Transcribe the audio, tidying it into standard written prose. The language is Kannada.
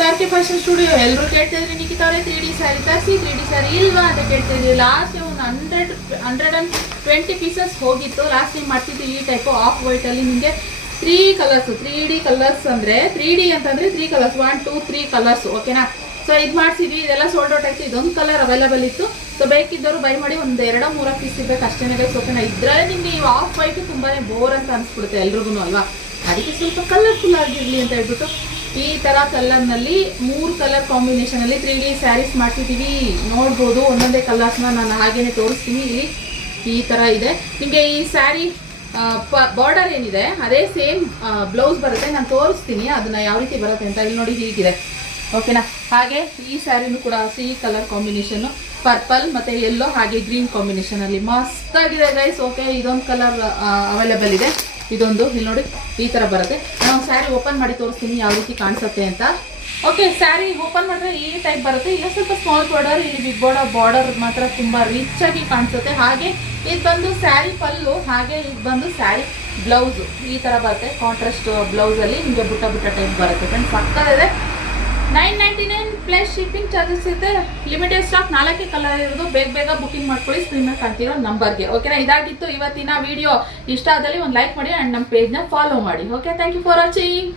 ಇವತ್ತು ಆರ್ ಕೆ ಫ್ಯಾಷನ್ ಸ್ಟುಡಿಯೋ ಎಲ್ಲರೂ ಕೇಳ್ತಾ ಇದ್ರಿ ನಿಖಿತಾ ಅವರೇ 3D ಸ್ಯಾರಿ ತರಿಸಿ 3D ಸ್ಯಾರಿ ಇಲ್ವಾ ಅಂತ ಕೇಳ್ತಾ ಇದ್ರಿ. ಲಾಸ್ಟ್ ಒಂದು 120 ಪೀಸಸ್ ಹೋಗಿತ್ತು. ಲಾಸ್ಟ್ ಟೈಮ್ ಮಾಡ್ತಿದ್ವಿ ಈ ಟೈಪ್ ಆಫ್ ವೈಟ್ ಅಲ್ಲಿ ನಿಮಗೆ 3 ಕಲರ್ಸ್ 3D ಕಲರ್ಸ್ ಅಂದ್ರೆ 3D ಅಂತಂದ್ರೆ 3 ಕಲರ್ಸ್ 1 2 3 ಕಲರ್ಸ್ ಓಕೆನಾ. ಸೊ ಇದು ಮಾಡ್ಸಿದ್ವಿ, ಇದೆಲ್ಲ ಸೋಲ್ಡ್ ಔಟ್ ಆಯ್ತು. ಇದೊಂದು ಕಲರ್ ಅವೈಲೇಬಲ್ ಇತ್ತು. ಸೊ ಬೇಕಿದ್ದವರು ಬೈ ಮಾಡಿ ಒಂದು 2-3 ಪೀಸ್ ಇರ್ಬೇಕು ಅಷ್ಟೇನೆ ಗೈಸ್ ಓಕೆನಾ. ಇದ್ರಲ್ಲಿ ನಿಮಗೆ ಈ ಆಫ್ ವೈಟ್ ತುಂಬಾನೇ ಬೋರ್ ಅಂತ ಅನ್ಸ್ಬಿಡುತ್ತೆ ಎಲ್ರಿಗೂ ಅಲ್ವಾ. ಅದಕ್ಕೆ ಸ್ವಲ್ಪ ಕಲರ್ಫುಲ್ ಆಗಿರ್ಲಿ ಅಂತ ಹೇಳ್ಬಿಟ್ಟು ಈ ತರ ಕಲರ್ ನಲ್ಲಿ 3 ಕಲರ್ ಕಾಂಬಿನೇಷನ್ ಅಲ್ಲಿ 3D ಸ್ಯಾರೀಸ್ ಮಾಡ್ತಿದೀವಿ. ನೋಡ್ಬೋದು ಒಂದೊಂದೇ ಕಲರ್ಸ್ನ ನಾನು ಹಾಗೇನೆ ತೋರಿಸ್ತೀನಿ. ಇಲ್ಲಿ ಈ ತರ ಇದೆ ನಿಮಗೆ ಈ ಸ್ಯಾರಿ ಬಾರ್ಡರ್ ಏನಿದೆ ಅದೇ ಸೇಮ್ ಬ್ಲೌಸ್ ಬರುತ್ತೆ. ನಾನು ತೋರಿಸ್ತೀನಿ ಅದನ್ನ ಯಾವ ರೀತಿ ಬರುತ್ತೆ ಅಂತ. ಇಲ್ಲಿ ನೋಡಿ ಹೀಗಿದೆ ಓಕೆನಾ. ಹಾಗೆ ಈ ಸ್ಯಾರಿನೂ ಕೂಡ ಸಿ ಕಲರ್ ಕಾಂಬಿನೇಷನ್ ಪರ್ಪಲ್ ಮತ್ತೆ ಯೆಲ್ಲೋ ಹಾಗೆ ಗ್ರೀನ್ ಕಾಂಬಿನೇಷನ್ ಅಲ್ಲಿ ಮಸ್ತ್ ಆಗಿದೆ ಗೈಸ್ ಓಕೆ. ಇದೊಂದು ಕಲರ್ ಅವೈಲೇಬಲ್ ಇದೆ. ಇದೊಂದು ಇಲ್ಲಿ ನೋಡಿ ಈ ತರ ಬರುತ್ತೆ. ನಾನು ಸ್ಯಾರಿ ಓಪನ್ ಮಾಡಿ ತೋರಿಸ್ತೀನಿ ಯಾವ ರೀತಿ ಕಾಣಿಸುತ್ತೆ ಅಂತ. ಓಕೆ ಸ್ಯಾರಿ ಓಪನ್ ಮಾಡಿದ್ರೆ ಈ ಟೈಪ್ ಬರುತ್ತೆ. ಇಲ್ಲ ಸ್ವಲ್ಪ ಸ್ಮಾಲ್ ಬಾರ್ಡರ್, ಇಲ್ಲಿ ಬಿಗ್ ಬಾರ್ಡರ್ ಮಾತ್ರ ತುಂಬಾ ರಿಚ್ ಆಗಿ ಕಾಣಿಸುತ್ತೆ. ಹಾಗೆ ಇದು ಬಂದು ಸ್ಯಾರಿ ಪಲ್ಲು, ಹಾಗೆ ಇದು ಬಂದು ಸ್ಯಾರಿ ಬ್ಲೌಸ್ ಈ ತರ ಬರುತ್ತೆ. ಕಾಂಟ್ರಾಸ್ಟ್ ಬ್ಲೌಸ್ ಅಲ್ಲಿ ನಿಮಗೆ ಬುಟ್ಟ ಟೈಪ್ ಬರುತ್ತೆ ಫ್ರೆಂಡ್ಸ್. ಪಕ್ಕದಿದೆ 999 ಪ್ಲಸ್ ಶಿಪ್ಪಿಂಗ್ ಚಾರ್ಜಸ್ ಇದೆ. ಲಿಮಿಟೆಡ್ ಸ್ಟಾಕ್ 4 ಕಲರ್ ಇರೋದು. ಬೇಗ ಬುಕಿಂಗ್ ಮಾಡ್ಕೊಳ್ಳಿ ಸ್ಕ್ರೀನ್ ಮೇಲೆ ಕಾಣ್ತಿರೋ ನಂಬರ್ಗೆ ಓಕೆನಾ. ಇದಾಗಿತ್ತು ಇವತ್ತಿನ ವಿಡಿಯೋ. ಇಷ್ಟ ಆದಲ್ಲಿ ಒಂದು ಲೈಕ್ ಮಾಡಿ ಅಂಡ್ ನಮ್ಮ ಪೇಜ್ನ ಫಾಲೋ ಮಾಡಿ okay. Thank you for watching.